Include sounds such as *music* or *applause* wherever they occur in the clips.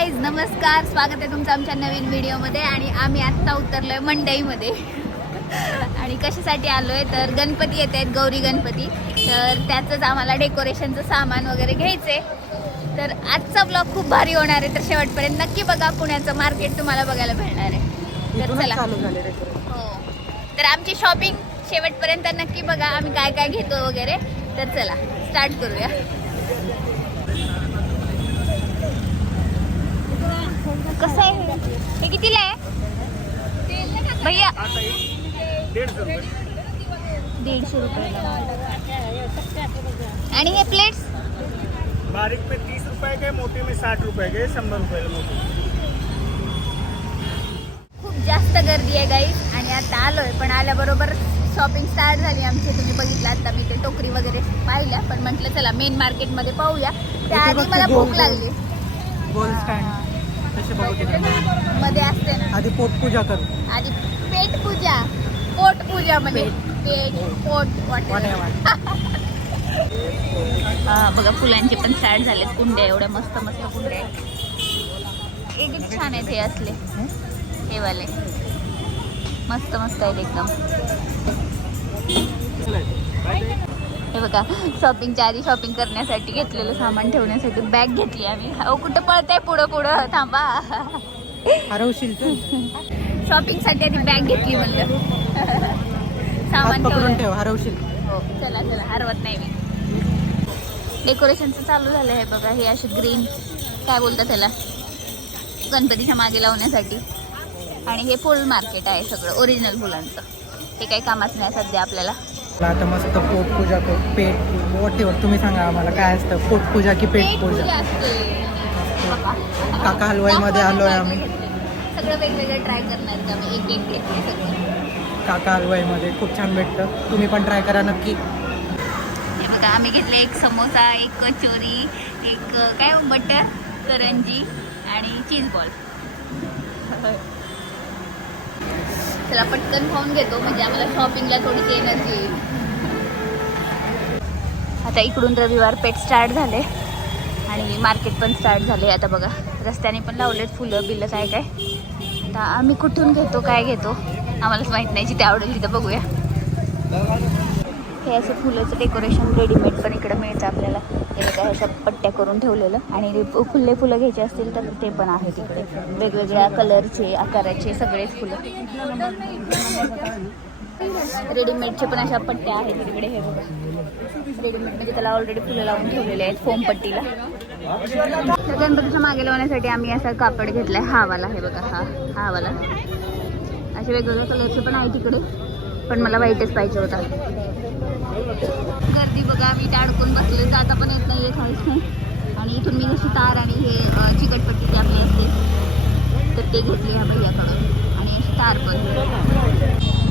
Guys नमस्कार. स्वागत आहे तुमचं आमच्या नवीन व्हिडिओमध्ये आणि आम्ही आत्ता उतरलोय मंडईमध्ये. आणि कशासाठी आलोय? तर गणपती येत आहेत गौरी गणपती. तर त्याचंच आम्हाला डेकोरेशनचं सामान वगैरे घ्यायचंय. तर आजचा ब्लॉग खूप भारी होणार आहे तर शेवटपर्यंत नक्की बघा पुण्याचं मार्केट तुम्हाला बघायला मिळणार आहे. तर चला. हो. तर आमची शॉपिंग शेवटपर्यंत नक्की बघा आम्ही काय काय घेतो वगैरे. तर चला स्टार्ट करूया. कसं आहे? हे? हे कितीला आहे? भैया. दीडशे रुपयाला. आणि हे प्लेट्स बारीक में तीस रुपए के मोटे में साठ रुपए के शंभर रुपए के मोटे खूप जास्त गर्दी आहे गाईज आणि आता आलोय पण आल्याबरोबर शॉपिंग स्टार्ट झाली आमची. तुम्ही बघितलं आता मी ते टोकरी वगैरे पाहिल्या पण म्हटलं चला मेन मार्केटमध्ये पाहूया. त्याआधी मला भूक गोल. लागली स्टँड तिकडे मध्ये असते ना. आधी पोटपूजा करू. आधी पेट पूजा पोट पूजा मध्ये पेट. पोट वाटे whatever. *laughs* हा, बघा फुलांचे पण स्टार्ट झालेत कुंड्या एवढ्या मस्त मस्त कुंड्या आहेत. किती छान आहेत हे असले. हे वाले. मस्त मस्त आहेत एकदम. हे बघा शॉपिंगच्या आधी शॉपिंग करण्यासाठी घेतलेलं सामान ठेवण्यासाठी बॅग घेतली आम्ही. अहो कुठं पळताय पुढं पुढं? थांबा. शॉपिंगसाठी आधी बॅग घेतली म्हणलं. सामान पकडून ठेवलं. ठेव हरवशील. हो चला चला हरवत नाही मी. डेकोरेशनचं चालू झालं आहे बघा हे असे ग्रीन काय बोलतात त्याला? गणपतीच्या मागे लावण्यासाठी. आणि हे फुल मार्केट आहे सगळं ओरिजिनल फुलांचं. हे काही कामाच नाही सध्या आपल्याला. आता मस्त पोटपूजा करू. पेट वॉटेवर तुम्ही सांगा आम्हाला काय असतं? पोटपूजा की पेट पूजा. काका हलवाईमध्ये आलोय आम्ही. सगळं वेगवेगळं ट्राय करणार काका हलवाईमध्ये खूप छान भेटतं. तुम्ही पण ट्राय करा नक्की. हे बघा आम्ही घेतले एक समोसा एक कचोरी एक काय बटर करंजी आणि चीज बॉल चला पटकन खाऊन घेतो. म्हणजे आम्हाला शॉपिंगला थोडीशी एनर्जी येईल. आता इकडून रविवार पेठ स्टार्ट झाले आणि मार्केट पण स्टार्ट झाले आता बघा. रस्त्याने पण लावलेत फुलं बिलं काय काय. आता आम्ही कुठून घेतो काय घेतो आम्हालाच माहीत नाही. जिथे आवडेल तिथं बघूया. हे असं फुलाचं डेकोरेशन रेडीमेड पण इकडं मिळतं आपल्याला. हे काय अशा पट्ट्या करून ठेवलेलं. आणि खुल्ले फुलं घ्यायचे असतील तर ते पण आहेत इकडे. वेगवेगळ्या कलरचे आकाराचे सगळेच फुलं. रेडीमेडचे पण अशा पट्ट्या आहेत तिकडे हे बघा. रेडीमेड म्हणजे त्याला ऑलरेडी फुलं लावून ठेवलेले आहेत फोम पट्टीला. तर गणपतीच्या मागे लावण्यासाठी आम्ही असा कापड घेतलाय हा वाला हे बघा हा हा वाला असे वेगवेगळ्या कलरचे पण आहे तिकडे पण मला व्हाईटच पाहिजे होता. गर्दी बघा मी त्या अडकून बसले जाता पण येत नाही काहीच नाही आणि इथून मी जशी तार आणि हे चिकटपट्टी जी आपली असते तर ते घेतली ह्या भैयाकडून आणि अशी तार पण.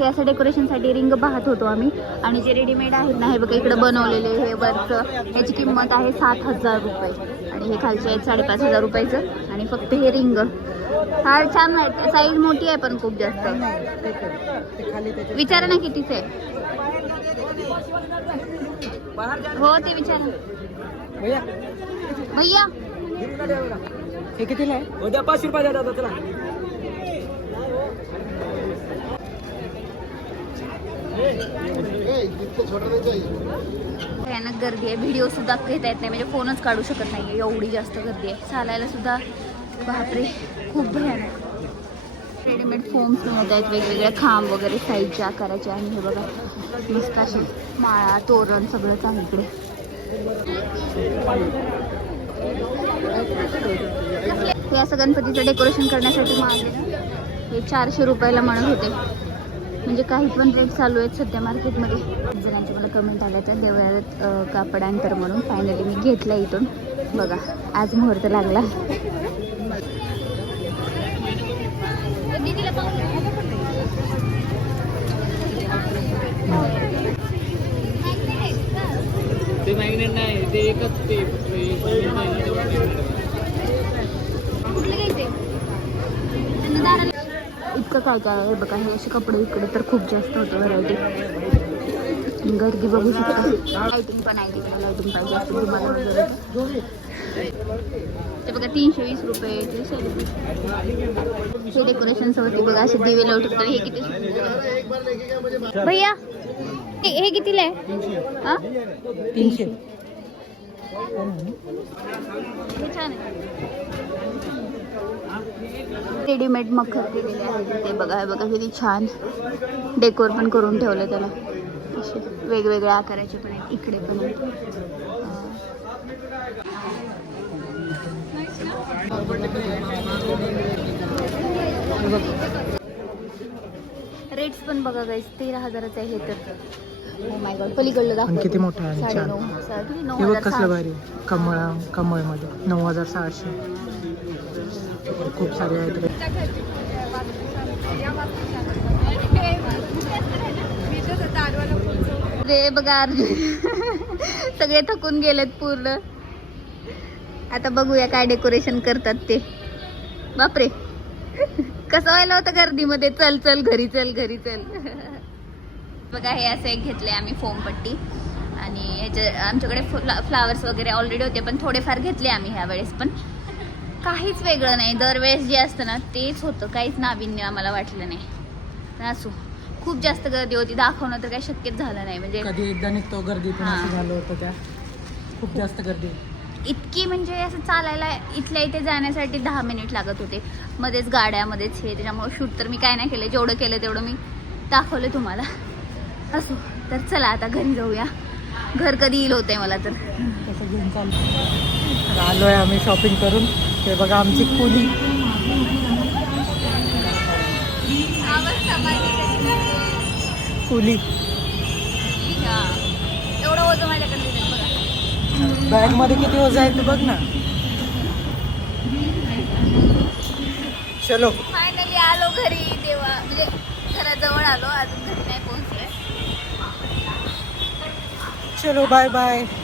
हे असं डेकोरेशनसाठी रिंग पाहत होतो आम्ही. आणि जे रेडीमेड आहेत ना हे बघा इकडं बनवलेले हे वरचं ह्याची किंमत आहे सात हजार रुपये. आणि हे खालचे आहेत साडेपाच हजार रुपयाचं. आणि फक्त हे रिंग. हा छान वाटतं साईज मोठी आहे पण खूप जास्त विचारा ना कितीच आहे हो ते विचारा. भैया. भैया. हे कितीला आहे? उद्या पाचशे रुपये द्या चला. भयानक गर्दी आहे. व्हिडिओ सुद्धा घेता येत नाही. म्हणजे फोनच काढू शकत नाही एवढी जास्त गर्दी आहे. चालायला सुद्धा बापरे खूप भयानक. रेडीमेड फोम्स मिळत आहेत. वेगवेगळ्या खांब वगैरे साईजच्या आकाराचे आणि हे बघा मस्त असे माळा तोरण सगळंच आहे इकडे. हे असं गणपतीचं डेकोरेशन करण्यासाठी मागले हे चारशे रुपयाला म्हणत होते. म्हणजे काही पण रेट चालू आहेत सध्या मार्केटमध्ये जणांचे मला कमेंट आल्या तर देवळात कापड अंतर म्हणून फायनली मी घेतला इथून बघा आज मुहूर्त लागला ते नाही ते एकच ते असं काय काय आहे बघा हे असे कपडे इकडे तर खूप जास्त होते व्हरायटी गर्दी बघू शकता. लाइटिंग पण आहे तिकडे लाइटिंग पाहिजे असते तुम्हाला ते बघा तीनशे वीस रुपये ते हे डेकोरेशन होती बघा असे दिवे लावतात तर हे किती भैया हे हे कितीला आहे? तीनशे. रेडीमेड मखर केलेले आहेत ते बघा बघा किती छान डेकोर पण करून ठेवलं त्याला. असे वेगवेगळ्या आकाराचे पण आहेत. इकडे पण आहेत. रेट्स पण बघा गाईस तेरा हजाराचं आहे हे माय गॉड पलीकडलं दाखव किती मोठं आहे आणि साडे छान. नऊ सा- किती? नऊ हे बघ हजार कसलं सहाशे. भारी कमळ कमळमध्ये. नऊ हजार सहाशे. खूप सारे आहेत. रे. रे बघा सगळे थकून गेलेत पूर्ण. आता बघूया काय डेकोरेशन करतात ते. बापरे. कसं व्हायला होतं गर्दीमध्ये? चल चल घरी चल घरी चल. बघा हे असं एक घेतले आम्ही फोमपट्टी आणि ह्याच्या आमच्याकडे फ्लावर्स वगैरे ऑलरेडी होते पण थोडेफार घेतले आम्ही ह्या वेळेस पण. काहीच वेगळं नाही. दरवेळेस जे असतं ना तेच होतं. काहीच नाविन्य आम्हाला वाटलं नाही. असो. खूप जास्त गर्दी होती. दाखवणं तर काही शक्यच झालं नाही. म्हणजे कधी एकदा निघतो गर्दी पण. असं झालं होतं त्या. खूप जास्त गर्दी. इतकी म्हणजे असं चालायला इथल्या इथे जाण्यासाठी दहा मिनिट लागत होते. मध्येच गाड्या मध्येच हे त्याच्यामुळे शूट तर मी काय नाही केलं. जेवढं केलं तेवढं मी दाखवलं तुम्हाला. असो तर चला आता घरी जाऊया. घर कधी येईल होतंय मला तर. तसं घेऊन तर आलोय आम्ही शॉपिंग करून. ते बघा आमची कुली. कुली. एवढं होतं माझ्याकडे किती वज आहे तू बघ ना. चलो. फायनली आलो घरी तेव्हा म्हणजे घराजवळ आलो अजून घरी नाही पोहोचलोय ચલો બાય બાય